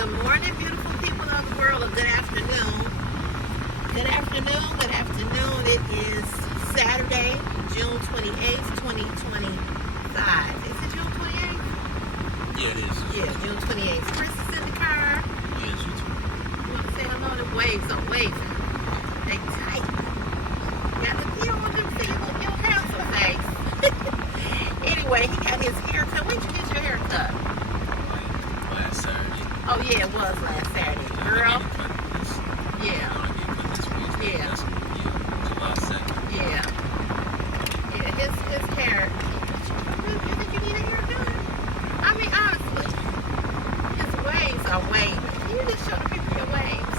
Good morning, beautiful people of the world, or good afternoon. Good afternoon, good afternoon. It is Saturday, June 28th, 2025. Is it June 28th? Yeah, it is. Yeah, June 28th. Chris is in the car. Yes, you too. You want to say hello? The waves are waving. They tight. You don't want them to see your handsome face. Anyway, he got his haircut. When did you get your haircut? Last Saturday. Oh, yeah, it was last Saturday. Girl. Yeah. Yeah. July 2nd. Yeah. Yeah, his hair. You think you need a haircut? I mean, honestly, his waves are waving. Can you just show the people your waves?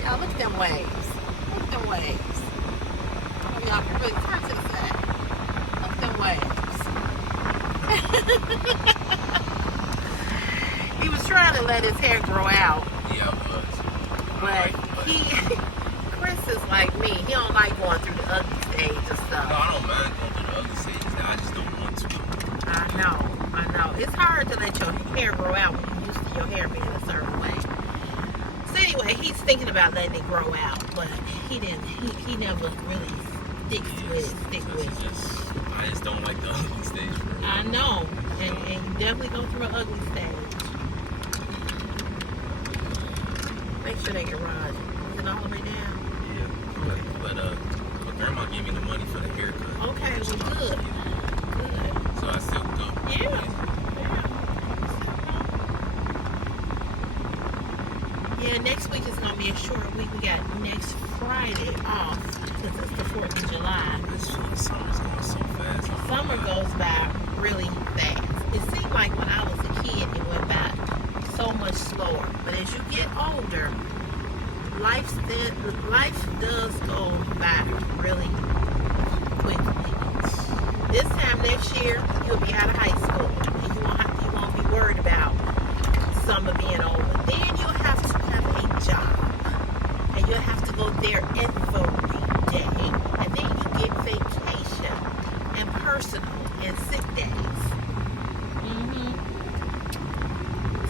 Y'all, look at them waves. Look at them waves. Oh, y'all can really turn to the side. Look at them waves. He was trying to let his hair grow out. Yeah, I was. But Chris is like me. He don't like going through the ugly stage of stuff. No, I don't mind going through the other stages. I just don't want to. I know. It's hard to let your hair grow out when you're used to your hair being a certain way. So anyway, he's thinking about letting it grow out, but he didn't. He never really stick with it. I just don't like the ugly stage. I know, and you definitely go through an ugly stage. Make sure that garage is it all the way down. Yeah. But my grandma gave me the money for the haircut. Okay, well good. Good. So I still go. Yeah. Yeah, next week is going to be a short week. We got next Friday off because it's the 4th of July. Summer's going so fast. Summer goes by really fast. It seemed like when I was a kid, it went by so much slower. But as you get older, life does go by really quickly. This time next year, you'll be out of high school. And you won't be worried about summer being over. Then you'll have to have a job. And you'll have to go there every day. And then you get vacation and personal and sick days.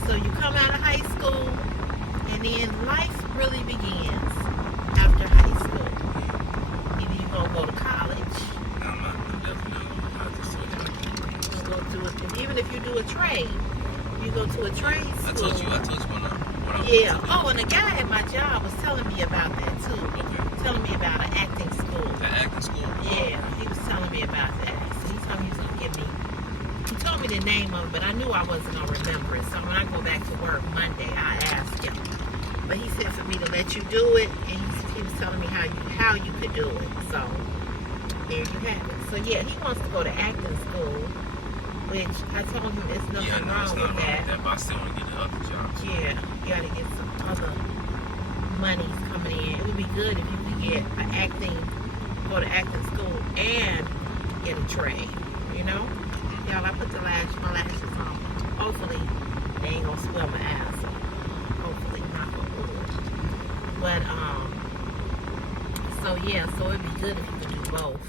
So you come out of high school, and then life really begins after high school. Either you're going to go to college. I'm definitely not. You go to it, even if you do a trade, you go to a trade school. I told you when I was Yeah. Oh, and the guy at my job was telling me about that too. Okay. Telling me about an acting school. The acting school? Yeah, he was telling me about that. So he told me he was going to give me. He told me the name of it, but I knew I wasn't going to remember it. So when I go back to work Monday, I asked him. But he said for me to let you do it, and he was telling me how you could do it. So there you have it. So yeah, he wants to go to acting school, which I told him there's nothing wrong with that. But I still want to get the other jobs. Yeah, you got to get some other monies coming in. It would be good if you could get go to acting school and get a trade. You know? Y'all, I put my lashes on. Hopefully, they ain't gonna swell my ass. So hopefully, not gonna wood. But, so yeah, so it'd be good if you could do both.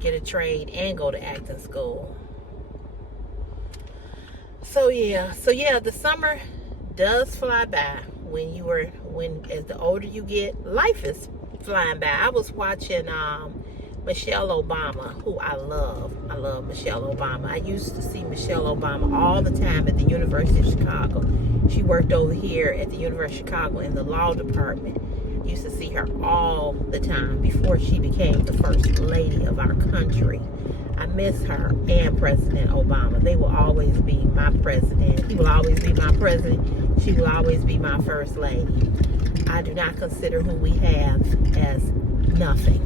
Get a trade and go to acting school. So yeah, the summer does fly by as the older you get, life is flying by. I was watching, Michelle Obama, who I love. I love Michelle Obama. I used to see Michelle Obama all the time at the University of Chicago. She worked over here at the University of Chicago in the law department. Used to see her all the time before she became the first lady of our country. I miss her and President Obama. They will always be my president. He will always be my president. She will always be my first lady. I do not consider who we have as nothing.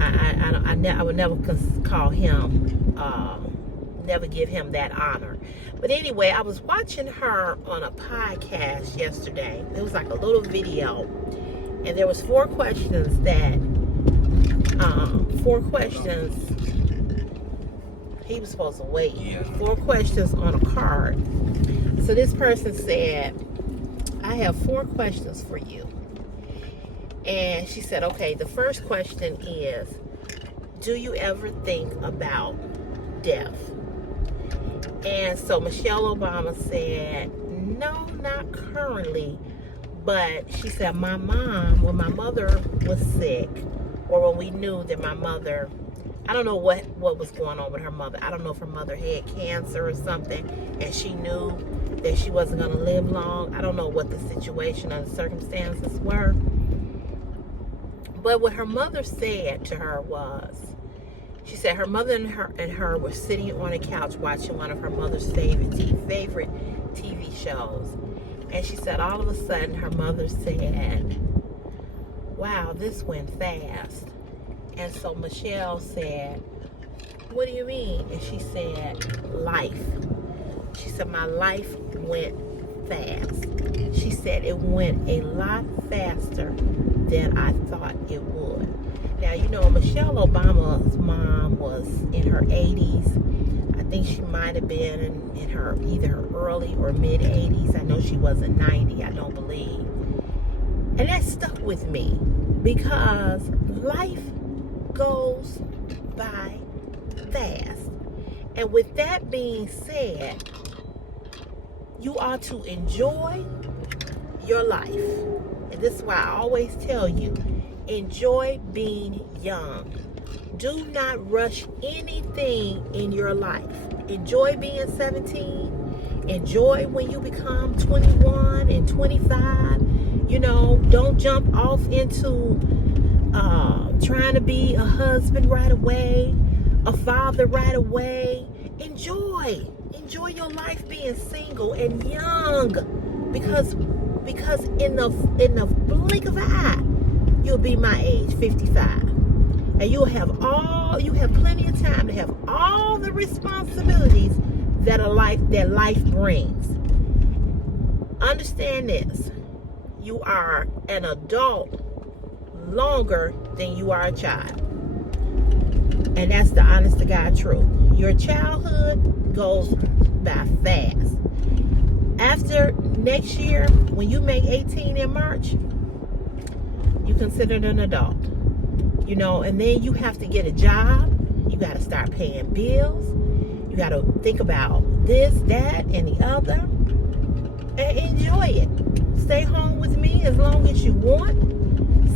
I would never call him, never give him that honor. But anyway, I was watching her on a podcast yesterday. It was like a little video, and there was four questions. He was supposed to wait. Yeah. 4 questions on a card. So this person said, I have 4 questions for you. And she said, okay, the first question is, do you ever think about death? And so Michelle Obama said, no, not currently. But she said, my mom, when my mother was sick, or when we knew that my mother, I don't know what was going on with her mother. I don't know if her mother had cancer or something, and she knew that she wasn't going to live long. I don't know what the situation or the circumstances were. But what her mother said to her was, she said her mother and her were sitting on a couch watching one of her mother's favorite TV shows. And she said all of a sudden her mother said, wow, this went fast. And so Michelle said, what do you mean? And she said, life. She said, my life went fast. She said it went a lot faster than I thought it would. Now, you know, Michelle Obama's mom was in her 80s. I think she might have been in her either her early or mid 80s. I know she wasn't 90, I don't believe. And that stuck with me because life goes by fast. And with that being said, you are to enjoy your life. And this is why I always tell you, enjoy being young. Do not rush anything in your life. Enjoy being 17. Enjoy when you become 21 and 25. You know, don't jump off into trying to be a husband right away, a father right away. Enjoy your life being single and young, because in the blink of an eye, you'll be my age, 55, and you have plenty of time to have all the responsibilities that life brings. Understand this: you are an adult longer than you are a child, and that's the honest to God truth. Your childhood goes by fast. After next year, when you make 18 in March, you considered an adult. You know, and then you have to get a job. You got to start paying bills. You got to think about this, that, and the other. And enjoy it. Stay home with me as long as you want.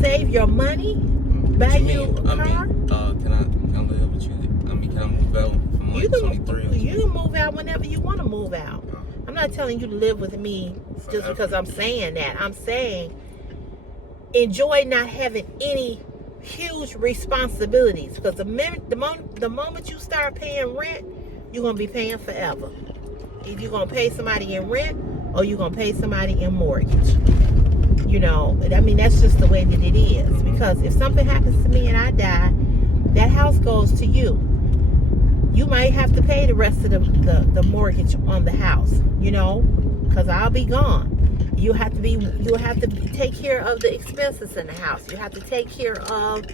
Save your money. Buy you a car. Can I live with you? I mean, can I move out from like 23? You can move out whenever you want to move out. I'm not telling you to live with me just because I'm saying that. I'm saying enjoy not having any huge responsibilities, because the moment you start paying rent, you're going to be paying forever. If you're going to pay somebody in rent or you're going to pay somebody in mortgage. You know, I mean, that's just the way that it is. Because if something happens to me and I die, that house goes to you. You might have to pay the rest of the mortgage on the house, you know, because I'll be gone. You'll have to take care of the expenses in the house. You have to take care of,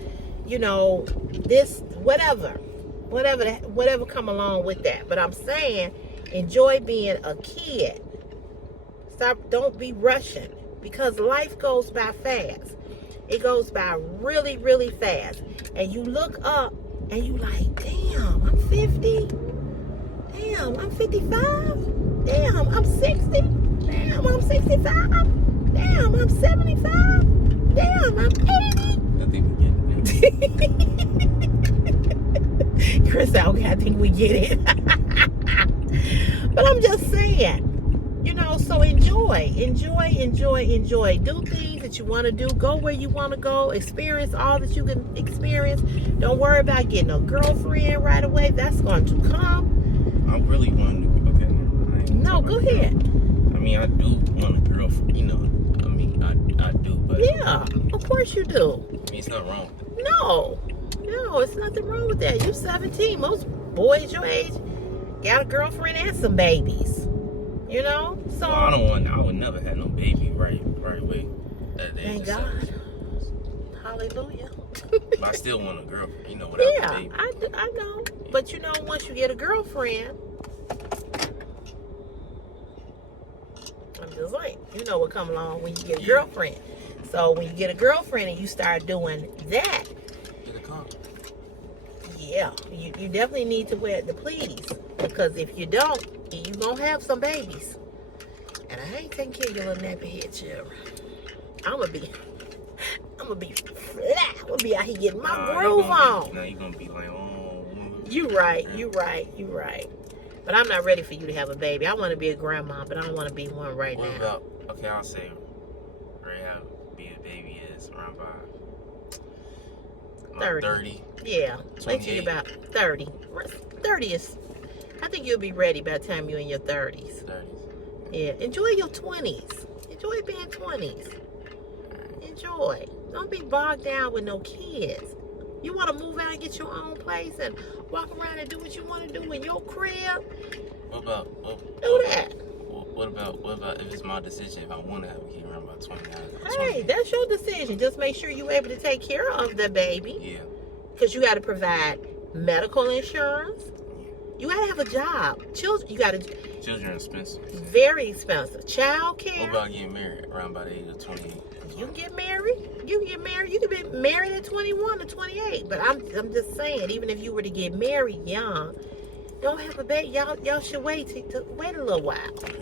you know, this, whatever come along with that. But I'm saying, enjoy being a kid. Don't be rushing, because life goes by fast. It goes by really, really fast. And you look up and you like, damn, I'm 50. Damn, I'm 55. Damn, I'm 60. Damn, I'm 65. Damn, I'm 75. Damn, I'm 80. I think we get it. Chris, okay, I think we get it. But I'm just saying, you know, so enjoy. Do things that you want to do. Go where you want to go. Experience all that you can experience. Don't worry about getting a girlfriend right away. That's going to come. I really want to. Okay. No, go ahead. I mean, I do want a girlfriend. You know, I mean, I do, but Yeah, of course you do. I mean, it's not wrong. No, it's nothing wrong with that. You're 17. Most boys your age got a girlfriend and some babies. You know, so Well, I would never have no baby right away. Thank God. Hallelujah. But I still want a girlfriend, you know, without the baby. I know. But you know, once you get a girlfriend, I'm just like, you know what come along when you get a girlfriend. So when you get a girlfriend and you start doing that, Get a car. yeah, you definitely need to wear the please, because if you don't, You gonna have some babies. And I ain't taking care of your little nappy head children. I'm gonna be flat. I'm gonna be out here getting my groove on. Now you gonna be like, oh. You right. But I'm not ready for you to have a baby. I want to be a grandma, but I don't want to be one right now. What about, okay, I'll say, ready to be a baby is around by 30. Yeah, 28. wait till you're about 30. 30 is, I think you'll be ready by the time you're in your 30s. 30s. Yeah, enjoy your 20s. Enjoy being 20s. Enjoy. Don't be bogged down with no kids. You want to move out and get your own place and walk around and do what you want to do in your crib? What about do that. What about if it's my decision if I want to have a kid around about 29? Hey, that's your decision. Just make sure you're able to take care of the baby. Yeah. Because you got to provide medical insurance. You got to have a job. Children, you got to. Children are expensive. Very expensive. Child care. What about getting married around by the age of 28? You can get married. You can get married. You can be married at 21 or 28. But I'm just saying, even if you were to get married young, don't have a baby. Y'all should wait wait a little while.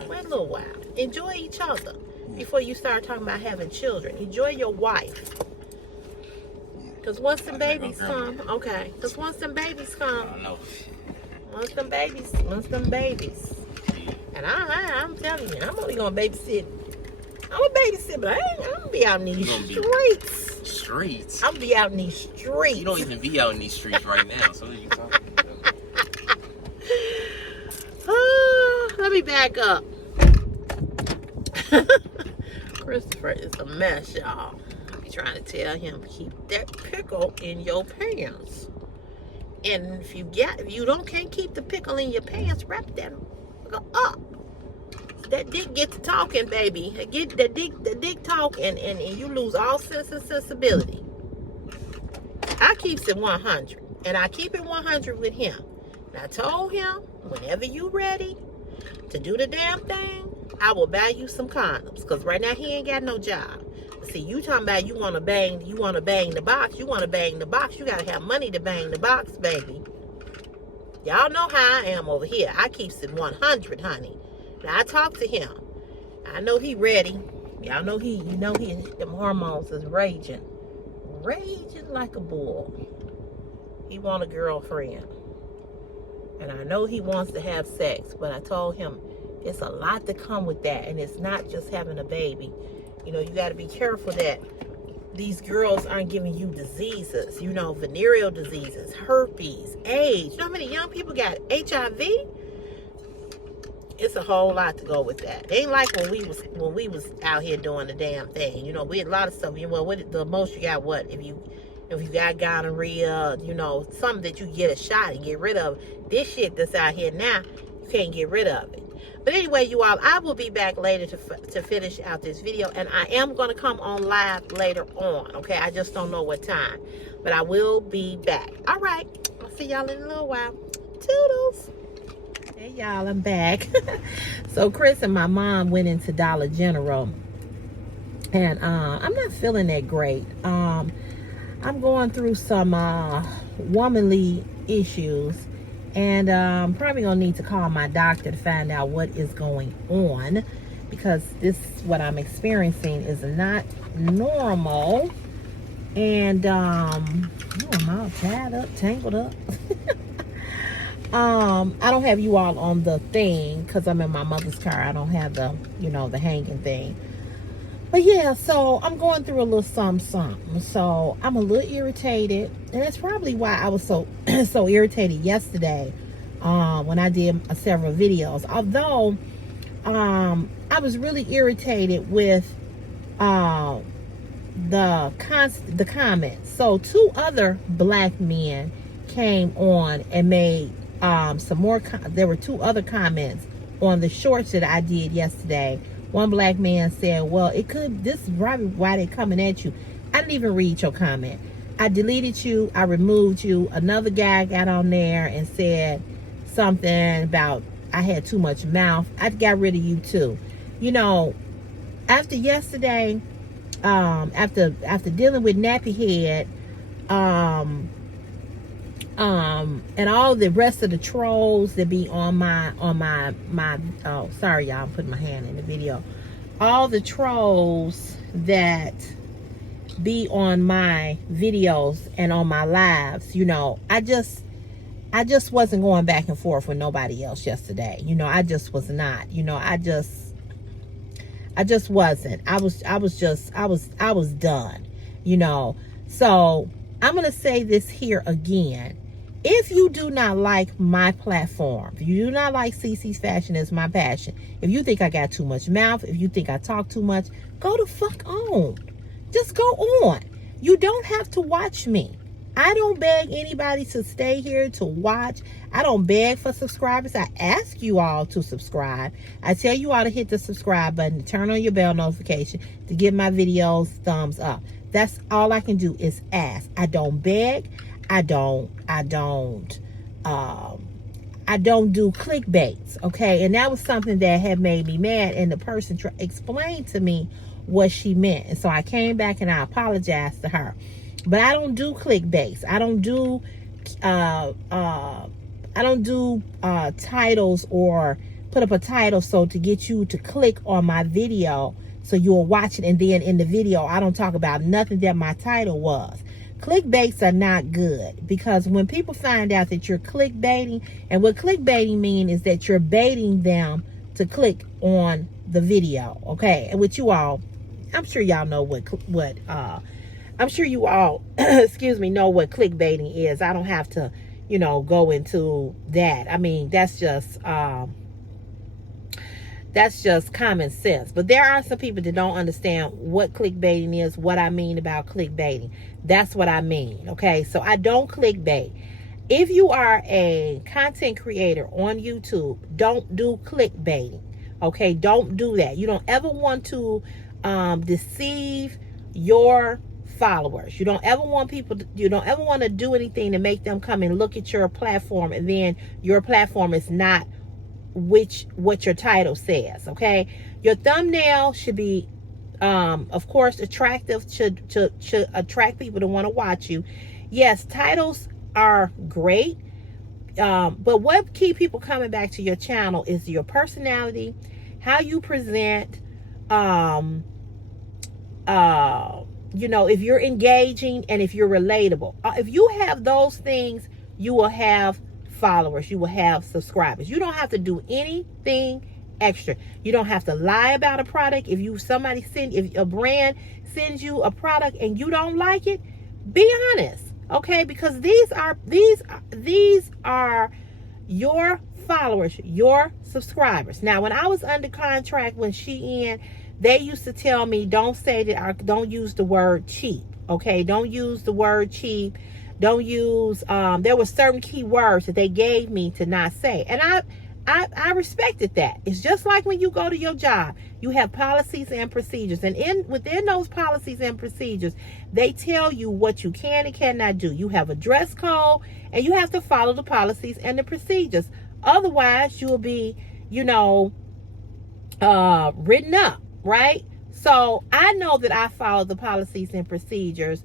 Wait a little while. Enjoy each other before you start talking about having children. Enjoy your wife. Because once the babies come, okay. Because once them babies come, I don't know. once them babies. And I'm telling you, I'm only gonna babysit. I'm a babysit, but I'm gonna be out in these streets. Streets? I'm gonna be out in these streets. You don't even be out in these streets right now, so what are you talking about? Let me back up. Christopher is a mess, y'all. I'm trying to tell him, keep that pickle in your pants. And if you can't keep the pickle in your pants, wrap that up. That dick get to talking, baby. The dick talk, and you lose all sense of sensibility. I keeps it 100, and I keep it 100 with him. And I told him, whenever you ready to do the damn thing, I will buy you some condoms. Cause right now he ain't got no job. See, you talking about you want to bang the box. You want to bang the box. You gotta have money to bang the box, baby. Y'all know how I am over here. I keeps it 100, honey. Now I talked to him. I know he ready. Y'all know them hormones is raging like a bull. He want a girlfriend, and I know he wants to have sex. But I told him it's a lot to come with that, and it's not just having a baby. You know, you got to be careful that these girls aren't giving you diseases. You know, venereal diseases, herpes, AIDS. You know how many young people got HIV? It's a whole lot to go with that. It ain't like when we was out here doing the damn thing. You know, we had a lot of stuff. Well, the most you got, what? If you got gonorrhea, you know, something that you get a shot and get rid of. This shit that's out here now, you can't get rid of it. But anyway, you all, I will be back later to finish out this video. And I am going to come on live later on. Okay, I just don't know what time. But I will be back. All right. I'll see y'all in a little while. Toodles. Hey y'all, I'm back. So Chris and my mom went into Dollar General, and I'm not feeling that great. I'm going through some womanly issues, and I'm probably gonna need to call my doctor to find out what is going on, because what I'm experiencing is not normal. And I'm all tied up, tangled up. I don't have you all on the thing because I'm in my mother's car. I don't have the hanging thing. But yeah, so I'm going through a little something. So I'm a little irritated, and that's probably why I was so irritated yesterday when I did several videos. Although I was really irritated with the comments. So 2 other black men came on and made some more. There were 2 other comments on the shorts that I did yesterday. One black man said, well, this is probably why they're coming at you. I didn't even read your comment. I deleted you. I removed you. Another guy got on there and said something about I had too much mouth. I got rid of you too. You know, after yesterday, after dealing with nappy head, And all the rest of the trolls that be on my oh, sorry y'all, I'm putting my hand in the video. All the trolls that be on my videos and on my lives, you know, I just wasn't going back and forth with nobody else yesterday. You know, I just was not. You know, I just wasn't. I was done. You know. So I'm gonna say this here again. If you do not like my platform, if you do not like CC's Fashion is my passion, if you think I got too much mouth, if you think I talk too much, go the fuck on. Just go on. You don't have to watch me. I don't beg anybody to stay here to watch. I don't beg for subscribers. I ask you all to subscribe. I tell you all to hit the subscribe button, to turn on your bell notification, to give my videos thumbs up. That's all I can do is ask. I don't beg. I don't do clickbaits, okay? And that was something that had made me mad, and the person explained to me what she meant. And so I came back and I apologized to her. But I don't do clickbaits. I don't do titles or put up a title so to get you to click on my video so you'll watch it, and then in the video I don't talk about nothing that my title was. Clickbaits are not good, because when people find out that you're clickbaiting, and what clickbaiting means is that you're baiting them to click on the video, okay? And with you all, I'm sure y'all know I'm sure you all, excuse me, know what clickbaiting is. I don't have to, you know, go into that. I mean, that's just common sense. But there are some people that don't understand what clickbaiting is, what I mean about clickbaiting. That's what I mean, okay? So I don't clickbait. If you are a content creator on YouTube, don't do clickbaiting, okay? Don't do that. You don't ever want to deceive your followers. You don't ever want to do anything to make them come and look at your platform, and then your platform is not what your title says, okay? Your thumbnail should be of course attractive, should attract people to want to watch you. Yes, titles are great, but what keep people coming back to your channel is your personality, how you present, you know, if you're engaging and if you're relatable. If you have those things, you will have followers, you will have subscribers. You don't have to do anything extra. You don't have to lie about a product. If a brand sends you a product and you don't like it, be honest, okay? Because these are your followers, your subscribers. Now, when I was under contract with Shein, they used to tell me, don't use the word cheap, okay? Don't use the word cheap. Don't use, there were certain key words that they gave me to not say. And I respected that. It's just like when you go to your job, you have policies and procedures. And within those policies and procedures, they tell you what you can and cannot do. You have a dress code, and you have to follow the policies and the procedures. Otherwise, you will be, you know, written up, right? So I know that I followed the policies and procedures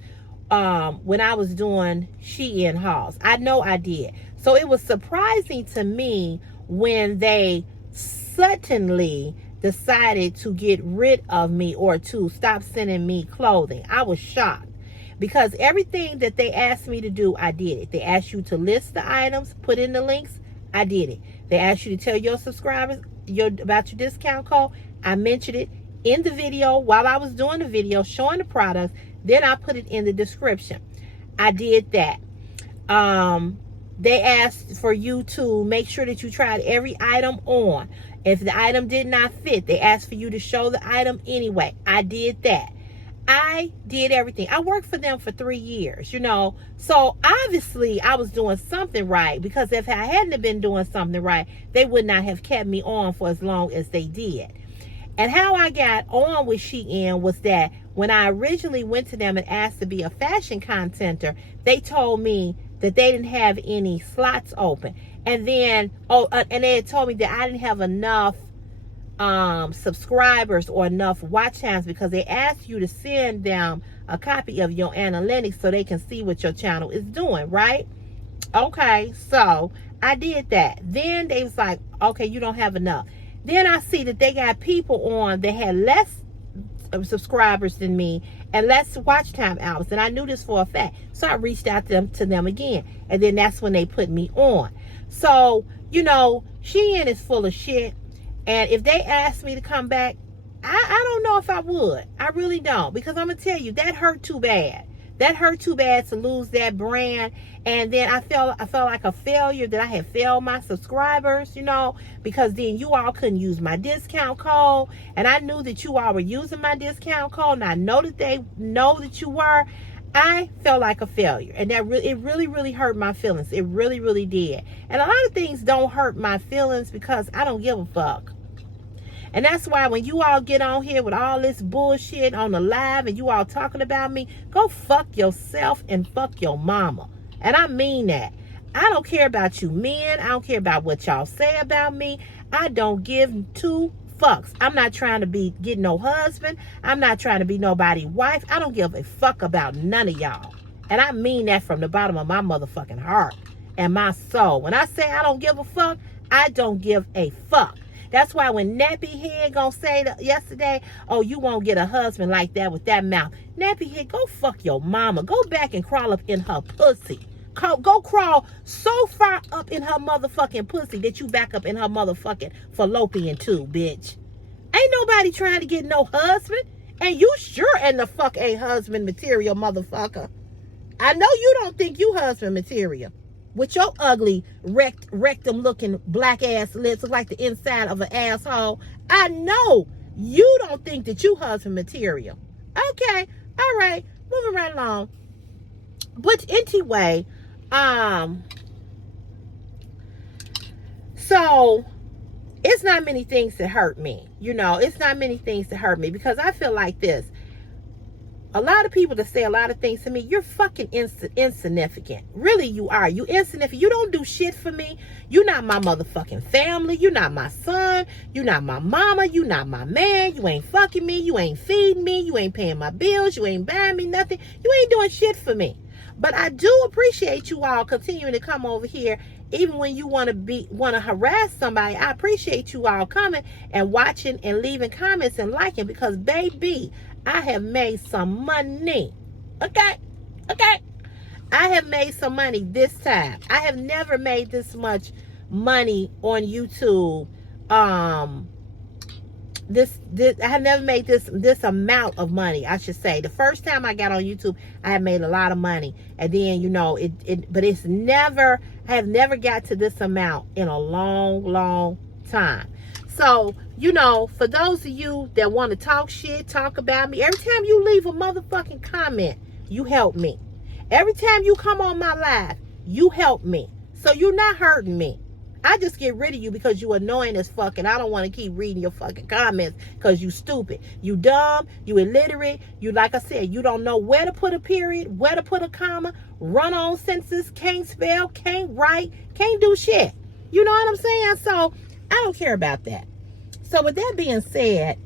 when I was doing Shein hauls. I know I did. So it was surprising to me when they suddenly decided to get rid of me or to stop sending me clothing. I was shocked, because everything that they asked me to do, I did it. They asked you to list the items, put in the links, I did it. They asked you to tell your subscribers about your discount code, I mentioned it in the video while I was doing the video showing the products. Then I put it in the description. I did that. They asked for you to make sure that you tried every item on. If the item did not fit, they asked for you to show the item anyway. I did that. I did everything. I worked for them for 3 years, you know. So obviously I was doing something right, because if I hadn't been doing something right, they would not have kept me on for as long as they did. And how I got on with Shein was that when I originally went to them and asked to be a fashion contenter, they told me that they didn't have any slots open. And then, and they had told me that I didn't have enough subscribers or enough watch times, because they asked you to send them a copy of your analytics so they can see what your channel is doing, right? Okay, so I did that. Then they was like, okay, you don't have enough. Then I see that they got people on that had less subscribers than me and less watch time hours, and I knew this for a fact. So I reached out to them again, and then that's when they put me on. So Shein is full of shit, and if they asked me to come back, I don't know if I would. I really don't, because I'm gonna tell you, that hurt too bad. That hurt too bad to lose that brand. And then I felt like a failure, that I had failed my subscribers, because then you all couldn't use my discount code. And I knew that you all were using my discount code, and I know that they know that you were. I felt like a failure, and it really, really hurt my feelings. It really, really did. And a lot of things don't hurt my feelings because I don't give a fuck. And that's why when you all get on here with all this bullshit on the live and you all talking about me, go fuck yourself and fuck your mama. And I mean that. I don't care about you men. I don't care about what y'all say about me. I don't give two fucks. I'm not trying to get no husband. I'm not trying to be nobody's wife. I don't give a fuck about none of y'all. And I mean that from the bottom of my motherfucking heart and my soul. When I say I don't give a fuck, I don't give a fuck. That's why when Nappy Head gonna say yesterday, oh, you won't get a husband like that with that mouth. Nappy Head, go fuck your mama. Go back and crawl up in her pussy. Go crawl so far up in her motherfucking pussy that you back up in her motherfucking fallopian tube, bitch. Ain't nobody trying to get no husband. And you sure in the fuck ain't husband material, motherfucker. I know you don't think you husband material. With your ugly rectum looking black ass lips, look like the inside of an asshole. I know you don't think that you husband material. Okay, all right, moving right along. But anyway, so it's not many things that hurt me. It's not many things that hurt me because I feel like this. A lot of people that say a lot of things to me, you're fucking insignificant. Really, you are. You insignificant. You don't do shit for me. You're not my motherfucking family. You're not my son. You're not my mama. You're not my man. You ain't fucking me. You ain't feeding me. You ain't paying my bills. You ain't buying me nothing. You ain't doing shit for me. But I do appreciate you all continuing to come over here. Even when you want to harass somebody, I appreciate you all coming and watching and leaving comments and liking, because baby, I have made some money. Okay. I have made some money this time. I have never made this much money on YouTube. I have never made this amount of money, I should say. The first time I got on YouTube, I had made a lot of money. And then, but I have never got to this amount in a long, long time. So, for those of you that want to talk shit, talk about me, every time you leave a motherfucking comment, you help me. Every time you come on my live, you help me. So you're not hurting me. I just get rid of you because you annoying as fuck, and I don't want to keep reading your fucking comments because you stupid. You dumb, you illiterate, you, like I said, you don't know where to put a period, where to put a comma, run on sentences, can't spell, can't write, can't do shit. You know what I'm saying? So I don't care about that. So with that being said,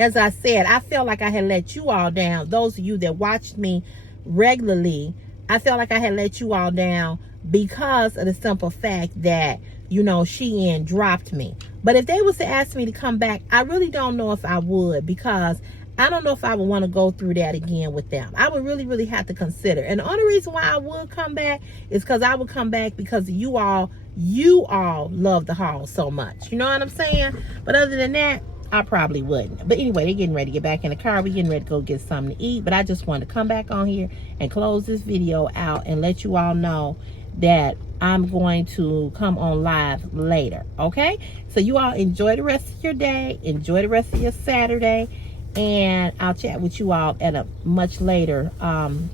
as I said, I felt like I had let you all down. Those of you that watched me regularly, I felt like I had let you all down because of the simple fact that, Shein dropped me. But if they was to ask me to come back, I really don't know if I would, because I don't know if I would want to go through that again with them. I would really, really have to consider. And the only reason why I would come back is because I would come back because you all love the haul so much. You know what I'm saying? But other than that, I probably wouldn't. But anyway, they're getting ready to get back in the car. We're getting ready to go get something to eat. But I just wanted to come back on here and close this video out and let you all know that I'm going to come on live later. Okay? So you all enjoy the rest of your day. Enjoy the rest of your Saturday. And I'll chat with you all at a much later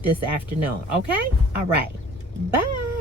this afternoon. Okay? All right. Bye.